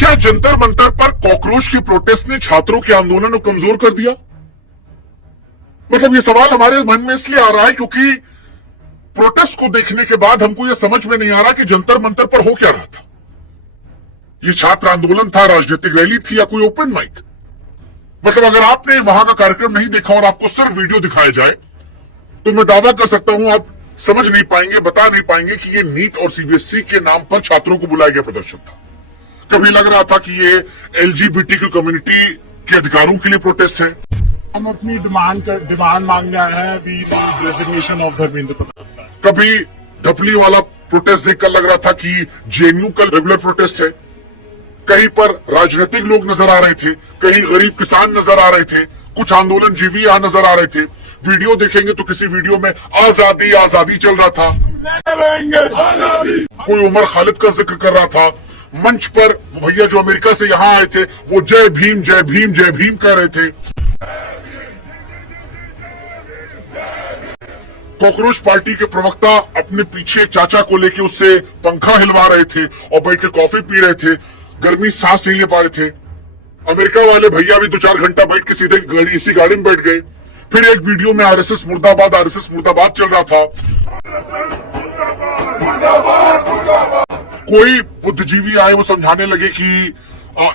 क्या जंतर मंतर पर कॉकरोच की प्रोटेस्ट ने छात्रों के आंदोलन को कमजोर कर दिया? मतलब ये सवाल हमारे मन में इसलिए आ रहा है क्योंकि प्रोटेस्ट को देखने के बाद हमको यह समझ में नहीं आ रहा कि जंतर मंतर पर हो क्या रहा था। ये छात्र आंदोलन था, राजनीतिक रैली थी या कोई ओपन माइक? मतलब अगर आपने वहां का कार्यक्रम नहीं देखा और आपको सिर्फ वीडियो दिखाया जाए तो मैं दावा कर सकता हूं आप समझ नहीं पाएंगे, बता नहीं पाएंगे कि ये नीट और सीबीएसई के नाम पर छात्रों को बुलाया गया प्रदर्शन था। कभी लग रहा था कि ये एलजीबीटी कम्युनिटी के अधिकारों के लिए प्रोटेस्ट है। हम अपनी डिमांड मांग रहे हैं, we need resignation of Dharmendra Pradhan. कभी ढपली वाला प्रोटेस्ट देखकर लग रहा था कि जेएनयू का रेगुलर प्रोटेस्ट है। कहीं पर राजनीतिक लोग नजर आ रहे थे, कहीं गरीब किसान नजर आ रहे थे, कुछ आंदोलन जीवी यहां नजर आ रहे थे। वीडियो देखेंगे तो किसी वीडियो में आजादी आजादी चल रहा था, कोई उमर खालिद का जिक्र कर रहा था। मंच पर भैया जो अमेरिका से यहां आए थे वो जय भीम जय भीम जय भीम कह रहे थे। कॉकरोच पार्टी के प्रवक्ता अपने पीछे चाचा को लेके उससे पंखा हिलवा रहे थे और बैठ के कॉफी पी रहे थे, गर्मी सांस नहीं ले पा रहे थे। अमेरिका वाले भैया भी 2-4 घंटा बैठ के सीधे इसी गाड़ी में बैठ गए। फिर एक वीडियो में आरएसएस मुर्दाबाद चल रहा था। कोई बुद्धिजीवी आए, वो समझाने लगे कि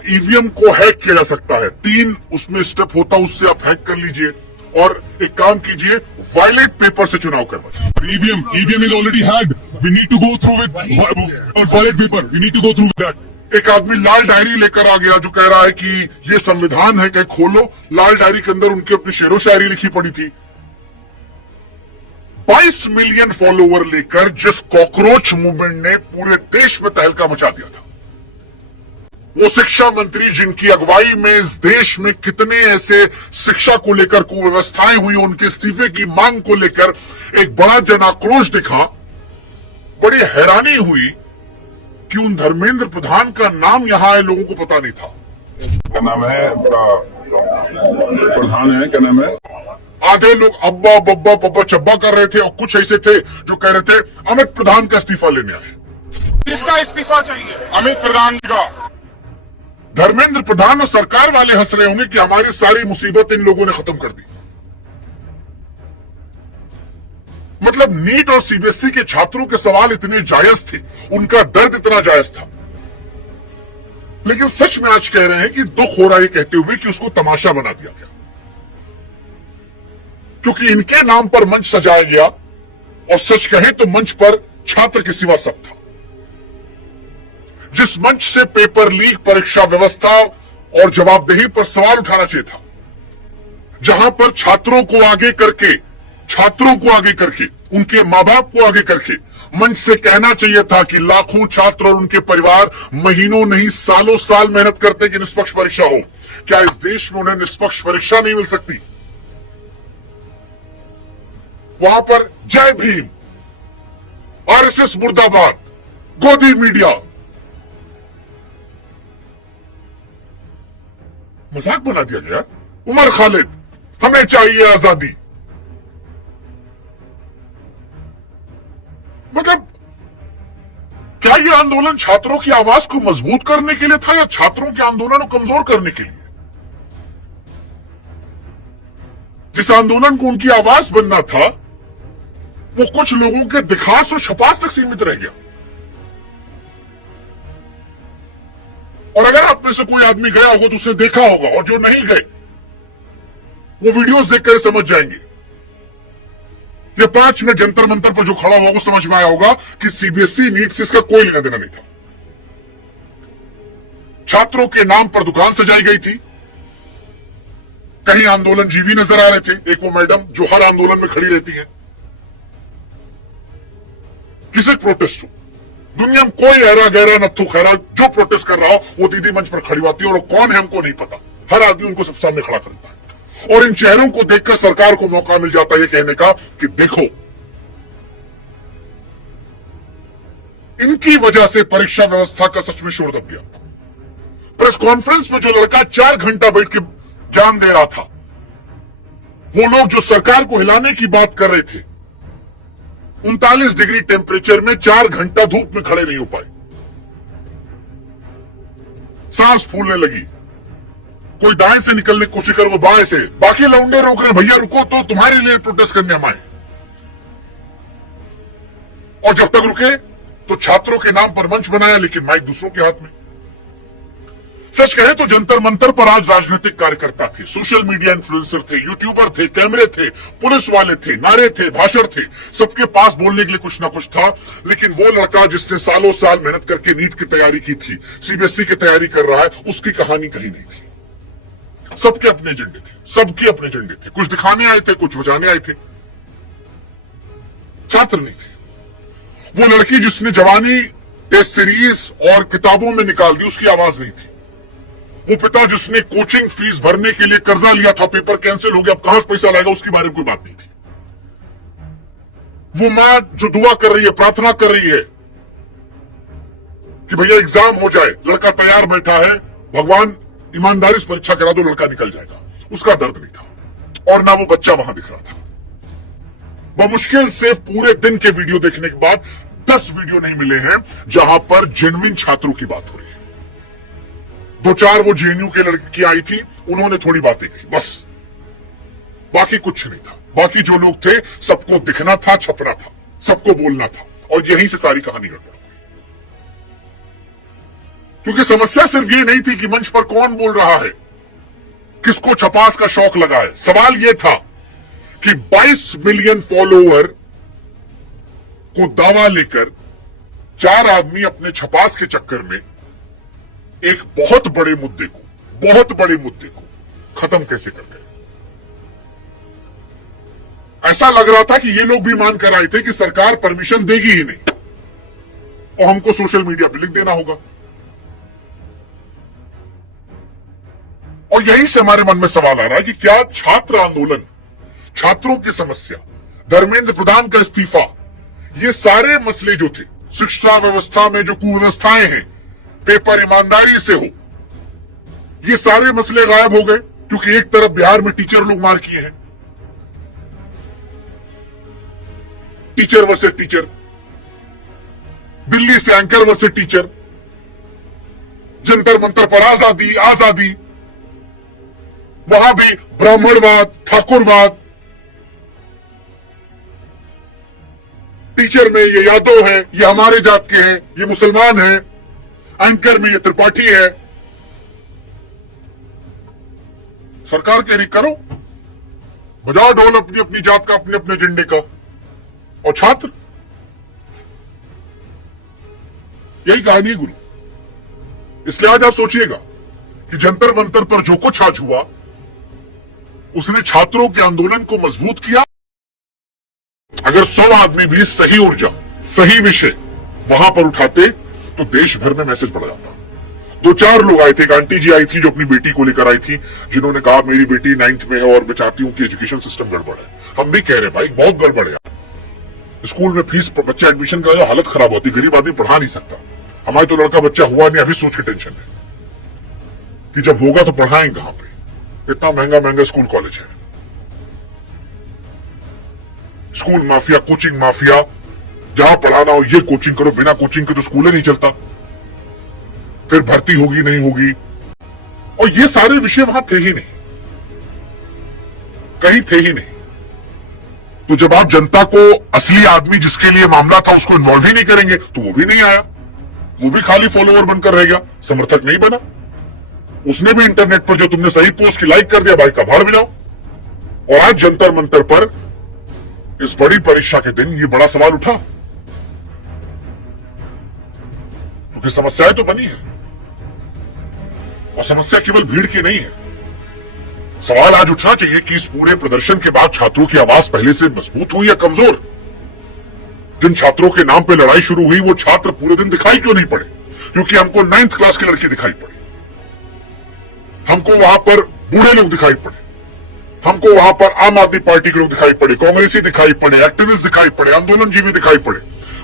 ईवीएम को हैक किया जा सकता है, 3 उसमें स्टेप होता, उससे आप हैक कर लीजिए और एक काम कीजिए, वायलेट पेपर से चुनाव करवाइए। EVM is already hacked, we need to go through with violet paper, we need to go through with that. एक आदमी लाल डायरी लेकर आ गया जो कह रहा है कि ये संविधान है, कहीं खोलो। लाल डायरी के अंदर उनकी अपनी शेरो शायरी लिखी पड़ी थी। 22 मिलियन फॉलोवर लेकर जिस कॉकरोच मूवमेंट ने पूरे देश में तहलका मचा दिया था, वो शिक्षा मंत्री जिनकी अगुवाई में इस देश में कितने ऐसे शिक्षा को लेकर कुव्यवस्थाएं हुई, उनके इस्तीफे की मांग को लेकर एक बड़ा जन आक्रोश दिखा। बड़ी हैरानी हुई कि उन धर्मेंद्र प्रधान का नाम यहां आए लोगों को पता नहीं था। क्या नाम है प्रधान है, क्या नाम है? आधे लोग अब्बा बब्बा पब्बा चब्बा कर रहे थे और कुछ ऐसे थे जो कह रहे थे अमित प्रधान का इस्तीफा लेने आए। किसका इस्तीफा चाहिए? अमित प्रधान का। धर्मेंद्र प्रधान और सरकार वाले हंस रहे होंगे कि हमारी सारी मुसीबत इन लोगों ने खत्म कर दी। मतलब नीट और सीबीएसई के छात्रों के सवाल इतने जायज थे, उनका दर्द इतना जायज था, लेकिन सच में आज कह रहे हैं कि दुख हो रहा है कहते हुए कि उसको तमाशा बना दिया गया, क्योंकि इनके नाम पर मंच सजाया गया और सच कहे तो मंच पर छात्र के सिवा सब था। जिस मंच से पेपर लीक, परीक्षा व्यवस्था और जवाबदेही पर सवाल उठाना चाहिए था, जहां पर छात्रों को आगे करके उनके मां बाप को आगे करके मंच से कहना चाहिए था कि लाखों छात्र और उनके परिवार महीनों नहीं सालों साल मेहनत करते कि निष्पक्ष परीक्षा हो। क्या इस देश में उन्हें निष्पक्ष परीक्षा नहीं मिल सकती? वहां पर जय भीम, आरएसएस मुर्दाबाद, गोदी मीडिया, मजाक बना दिया गया। उमर खालिद, हमें चाहिए आजादी। मतलब क्या यह आंदोलन छात्रों की आवाज को मजबूत करने के लिए था या छात्रों के आंदोलन को कमजोर करने के लिए? जिस आंदोलन को उनकी आवाज बनना था वो कुछ लोगों के दिखास और छपास तक सीमित रह गया। और अगर आप में से कोई आदमी गया होगा तो उसने देखा होगा, और जो नहीं गए वो वीडियोस देखकर समझ जाएंगे। ये 5 मिनट जंतर मंतर पर जो खड़ा हुआ वो समझ में आया होगा कि सीबीएसई नीट से इसका कोई लेना देना नहीं था। छात्रों के नाम पर दुकान सजाई गई थी, कहीं आंदोलन जीवी नजर आ रहे थे। एक वो मैडम जो हर आंदोलन में खड़ी रहती है, किसी प्रोटेस्ट हो, दुनिया में कोई ऐरा गहरा नत्थु खैरा जो प्रोटेस्ट कर रहा हो वो दीदी मंच पर खड़ी होती है और कौन है हमको नहीं पता, हर आदमी उनको सब सामने खड़ा करता है और इन चेहरों को देखकर सरकार को मौका मिल जाता है ये कहने का कि देखो इनकी वजह से परीक्षा व्यवस्था का सच में शोर दब गया। प्रेस कॉन्फ्रेंस में जो लड़का 4 घंटा बैठ के ज्ञान दे रहा था, वो लोग जो सरकार को हिलाने की बात कर रहे थे 39 डिग्री टेम्परेचर में 4 घंटा धूप में खड़े नहीं हो पाए। सांस फूलने लगी, कोई दाएं से निकलने की कोशिश करे वो बाएं से, बाकी लौंडे रोक रहे, भैया रुको तो तुम्हारे लिए प्रोटेस्ट करने हम आए। और जब तक रुके तो छात्रों के नाम पर मंच बनाया, लेकिन माइक दूसरों के हाथ में। सच कहे तो जंतर मंतर पर आज राजनीतिक कार्यकर्ता थे, सोशल मीडिया इन्फ्लुएंसर थे, यूट्यूबर थे, कैमरे थे, पुलिस वाले थे, नारे थे, भाषण थे, सबके पास बोलने के लिए कुछ ना कुछ था। लेकिन वो लड़का जिसने सालों साल मेहनत करके नीट की तैयारी की थी, सीबीएसई की तैयारी कर रहा है, उसकी कहानी कहीं नहीं थी। सबके अपने एजेंडे थे, सबके अपने एजेंडे थे, कुछ दिखाने आए थे, कुछ बचाने आए थे, छात्र नहीं थे। वो लड़की जिसने जवानी टेस्ट सीरीज और किताबों में निकाल दी, उसकी आवाज नहीं थी। वो पिता जिसने कोचिंग फीस भरने के लिए कर्जा लिया था, पेपर कैंसिल हो गया, अब कहां से पैसा लाएगा, उसके बारे में कोई बात नहीं थी। वो मां जो दुआ कर रही है, प्रार्थना कर रही है कि भैया एग्जाम हो जाए, लड़का तैयार बैठा है, भगवान ईमानदारी से परीक्षा करा दो, लड़का निकल जाएगा, उसका दर्द नहीं था। और ना वो बच्चा वहां दिख रहा था। बमुश्किल से पूरे दिन के वीडियो देखने के बाद 10 वीडियो नहीं मिले हैं जहां पर जेन्युइन छात्रों की बात हो रही है। 2-4 वो जेएनयू के लड़की आई थी, उन्होंने थोड़ी बातें कही, बस, बाकी कुछ नहीं था। बाकी जो लोग थे सबको दिखना था, छपना था, सबको बोलना था, और यहीं से सारी कहानी गड़बड़ हुई। क्योंकि समस्या सिर्फ ये नहीं थी कि मंच पर कौन बोल रहा है, किसको छपास का शौक लगा है। सवाल यह था कि 22 मिलियन फॉलोअर को दावा लेकर 4 आदमी अपने छपास के चक्कर में एक बहुत बड़े मुद्दे को खत्म कैसे कर गए। ऐसा लग रहा था कि ये लोग भी मान कर आए थे कि सरकार परमिशन देगी ही नहीं और हमको सोशल मीडिया पे लिख देना होगा। और यहीं से हमारे मन में सवाल आ रहा है कि क्या छात्र आंदोलन, छात्रों की समस्या, धर्मेंद्र प्रधान का इस्तीफा, ये सारे मसले जो थे, शिक्षा व्यवस्था में जो कुव्यवस्थाएं हैं, पेपर ईमानदारी से हो, ये सारे मसले गायब हो गए। क्योंकि एक तरफ बिहार में टीचर लोग मार किए हैं, टीचर वर्सेस टीचर, दिल्ली से anchor versus teacher, Jantar Mantar पर आजादी, वहां भी ब्राह्मणवाद, ठाकुरवाद, टीचर में ये यादव है, ये हमारे जात के हैं, ये मुसलमान हैं, एंकर में ये त्रिपाठी है। सरकार कह रही करो, बजाओ ढोल अपनी अपनी जात का, अपने अपने एजेंडे का। और छात्र, यही कहानी है गुरु। इसलिए आज आप सोचिएगा कि जंतर मंतर पर जो कुछ आज हुआ, उसने छात्रों के आंदोलन को मजबूत किया। अगर 100 आदमी भी सही ऊर्जा, सही विषय वहां पर उठाते तो देश भर में मैसेज बढ़ जाता। 2-4 लोग आए थे, एक आंटी जी आई थी जो अपनी बेटी को लेकर आई थी, जिन्होंने कहा मेरी बेटी 9th में है और मैं चाहती हूं कि एजुकेशन सिस्टम गड़बड़ है। हम भी कह रहे भाई बहुत गड़बड़ है, स्कूल में फीस, बच्चा एडमिशन कराया, हालत खराब होती, गरीब आदमी पढ़ा नहीं सकता। हमारे तो लड़का बच्चा हुआ नहीं, अभी सोच के टेंशन है कि जब होगा तो पढ़ाएंगे कहां पे, इतना महंगा स्कूल कॉलेज है। स्कूल माफिया, कोचिंग माफिया, जहां पढ़ाना हो ये कोचिंग करो, बिना कोचिंग के तो स्कूल ही नहीं चलता, फिर भर्ती होगी नहीं होगी। और ये सारे विषय वहां थे ही नहीं, कहीं थे ही नहीं। तो जब आप जनता को, असली आदमी जिसके लिए मामला था, उसको इन्वॉल्व ही नहीं करेंगे तो वो भी नहीं आया, वो भी खाली फॉलोअर बनकर रह गया, समर्थक नहीं बना। उसने भी इंटरनेट पर जो तुमने सही पोस्ट की लाइक कर दिया, भाई का भाड़ मिलाओ। और आज जंतर मंतर पर इस बड़ी परीक्षा के दिन ये बड़ा सवाल उठा, क्योंकि समस्याएं तो बनी है, और समस्या केवल भीड़ की नहीं है। सवाल आज उठना चाहिए कि इस पूरे प्रदर्शन के बाद छात्रों की आवाज पहले से मजबूत हुई या कमजोर। जिन छात्रों के नाम पे लड़ाई शुरू हुई, वो छात्र पूरे दिन दिखाई क्यों नहीं पड़े? क्योंकि हमको 9th क्लास की लड़की दिखाई पड़ी, हमको वहां पर बूढ़े लोग दिखाई पड़े, हमको वहां पर आम आदमी पार्टी के लोग दिखाई पड़े, कांग्रेसी दिखाई पड़े, एक्टिविस्ट दिखाई पड़े, आंदोलनजीवी दिखाई पड़े,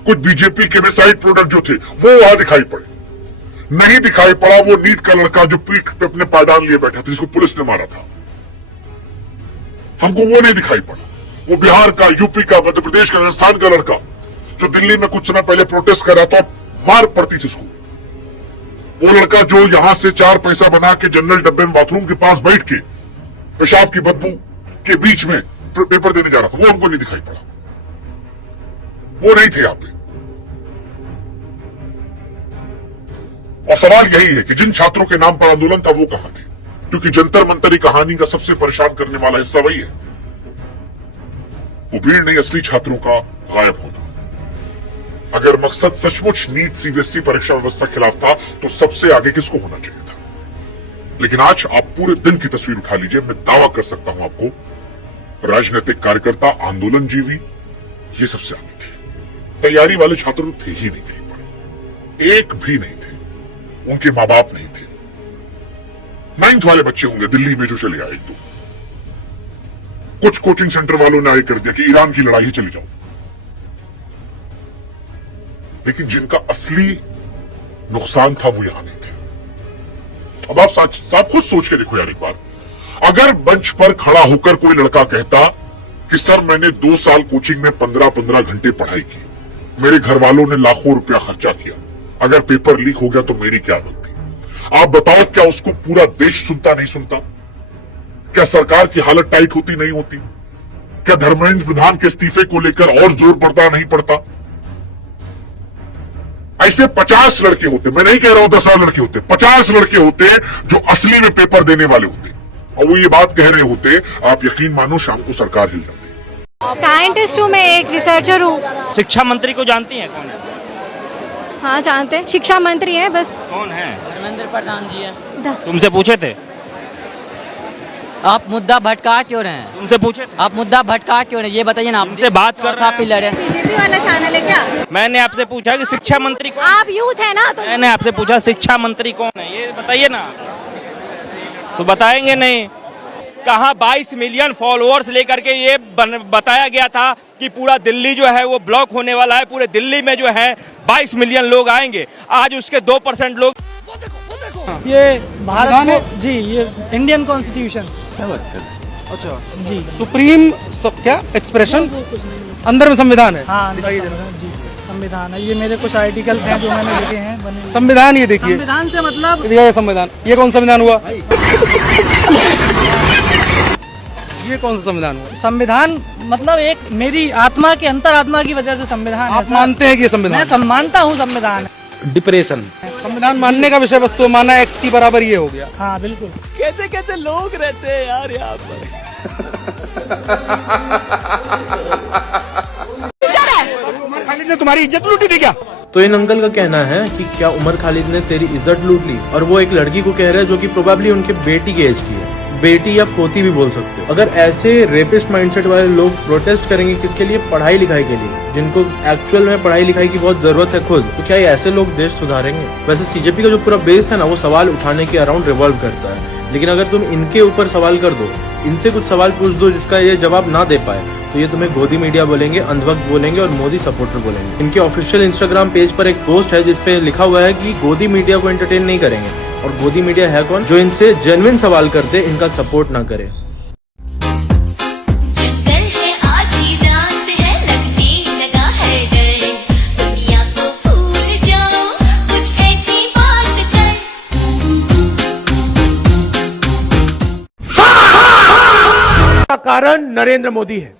कुछ बीजेपी के भी साइड प्रोडक्ट जो थे वो वहां दिखाई पड़े। नहीं दिखाई पड़ा वो नीट का लड़का जो पीठ पे अपने पायदान लिए बैठा था, जिसको पुलिस ने मारा था, हमको वो नहीं दिखाई पड़ा। वो बिहार का, यूपी का, मध्य प्रदेश का, राजस्थान का लड़का जो दिल्ली में कुछ समय पहले प्रोटेस्ट कर रहा था, मार पड़ती थी उसको, वो लड़का जो यहां से 4 पैसा बना के जनरल डब्बे में बाथरूम के पास बैठ के पेशाब की बदबू के बीच में पेपर देने जा रहा था, वो हमको नहीं दिखाई पड़ा, वो नहीं थे यहां पे। और सवाल यही है कि जिन छात्रों के नाम पर आंदोलन था वो कहां थे, क्योंकि जंतर मंतर की कहानी का सबसे परेशान करने वाला हिस्सा वही है, वो भीड़ नहीं, असली छात्रों का गायब होना। अगर मकसद सचमुच नीट सीबीएसई परीक्षा व्यवस्था के खिलाफ था तो सबसे आगे किसको होना चाहिए था। लेकिन आज आप पूरे दिन की तस्वीर उठा लीजिए, मैं दावा कर सकता हूं आपको, राजनीतिक कार्यकर्ता, आंदोलनजीवी, ये सबसे आगे थे। तैयारी वाले छात्र लोग थे ही नहीं, कहीं पर एक भी नहीं थे, उनके मां बाप नहीं थे। 9th वाले बच्चे होंगे दिल्ली में जो चले आए, एक दो, कुछ कोचिंग सेंटर वालों ने आगे कर दिया कि ईरान की लड़ाई है, चले जाओ। लेकिन जिनका असली नुकसान था वो यहां नहीं थे। अब आप खुद सोच के देखो यार एक बार, अगर मंच पर खड़ा होकर कोई लड़का कहता कि सर मैंने 2 साल कोचिंग में 15-15 घंटे पढ़ाई की, मेरे घर वालों ने लाखों रुपया खर्चा किया, अगर पेपर लीक हो गया तो मेरी क्या गलती, आप बताओ क्या उसको पूरा देश सुनता नहीं सुनता? क्या सरकार की हालत टाइट होती नहीं होती? क्या धर्मेंद्र प्रधान के इस्तीफे को लेकर और जोर पड़ता नहीं पड़ता? ऐसे 50 लड़के होते, मैं नहीं कह रहा हूं 10 लड़के होते, 50 लड़के होते जो असली में पेपर देने वाले होते, और वो ये बात कह रहे होते, आप यकीन मानो शाम को सरकार हिल जाती। साइंटिस्ट हूँ मैं, एक रिसर्चर हूँ। शिक्षा मंत्री को जानती हैं कौन है? हाँ जानते हैं, शिक्षा मंत्री हैं बस। कौन है? धर्मेंद्र प्रधान जी है। तुमसे पूछे थे? आप मुद्दा भटका क्यों रहे हैं? तुमसे पूछे थे? आप मुद्दा भटका क्यों रहे हैं ये बताइए ना। आप तुमसे बात कर रहे हैं। पिलर है। बीजेपी वाला चैनल है क्या? मैंने आपसे पूछा कि शिक्षा मंत्री कौन? आप यूथ है ना, तो मैंने आपसे पूछा शिक्षा मंत्री कौन है, ये बताइए ना। तो बताएंगे नहीं। कहाँ 22 मिलियन फॉलोअर्स लेकर के ये बताया गया था कि पूरा दिल्ली जो है वो ब्लॉक होने वाला है, पूरे दिल्ली में जो है 22 मिलियन लोग आएंगे, आज उसके 2% लोग। ये भारत को जी, ये इंडियन कॉन्स्टिट्यूशन क्या बात कर रहे हैं? अच्छा जी, सुप्रीम क्या एक्सप्रेशन अंदर में संविधान है। हाँ जी, संविधान है। ये मेरे कुछ आर्टिकल हैं जो मैंने लिखे हैं, बने संविधान। ये देखिए, संविधान से मतलब ये संविधान, ये कौन संविधान हुआ? ये कौन सा संविधान हुआ? संविधान मतलब एक मेरी आत्मा के अंतरात्मा की वजह से संविधान। आप मानते हैं कि ये संविधान? मैं मानता हूँ संविधान। डिप्रेशन संविधान मानने का विषय वस्तु माना x की बराबर ये हो गया। हाँ बिल्कुल। कैसे कैसे लोग रहते हैं यार यहाँ पर। उमर खालिद ने तुम्हारी इज्जत लूटी थी क्या? तो इन अंकल का कहना है कि क्या उमर खालिद ने तेरी इज्जत लूट ली, और वो एक लड़की को कह रहे हैं जो कि प्रोबेबली उनके बेटी के एज की है, बेटी या पोती भी बोल सकते हो। अगर ऐसे रेपिस्ट माइंडसेट वाले लोग प्रोटेस्ट करेंगे किसके लिए? पढ़ाई लिखाई के लिए, जिनको एक्चुअल में पढ़ाई लिखाई की बहुत जरूरत है खुद, तो क्या ये ऐसे लोग देश सुधारेंगे? वैसे सीजेपी का जो पूरा बेस है ना, वो सवाल उठाने के अराउंड रिवॉल्व करता है, लेकिन अगर तुम इनके ऊपर सवाल कर दो, इनसे कुछ सवाल पूछ दो जिसका ये जवाब ना दे पाए, तो ये तुम्हें गोदी मीडिया बोलेंगे, अंधभक्त बोलेंगे और मोदी सपोर्टर बोलेंगे। इनके ऑफिशियल इंस्टाग्राम पेज पर एक पोस्ट है जिसपे लिखा हुआ है कि गोदी मीडिया को एंटरटेन नहीं करेंगे, और गोदी मीडिया है कौन? जो इनसे जेन्युइन सवाल करते, इनका सपोर्ट ना करे। कारण नरेंद्र मोदी है।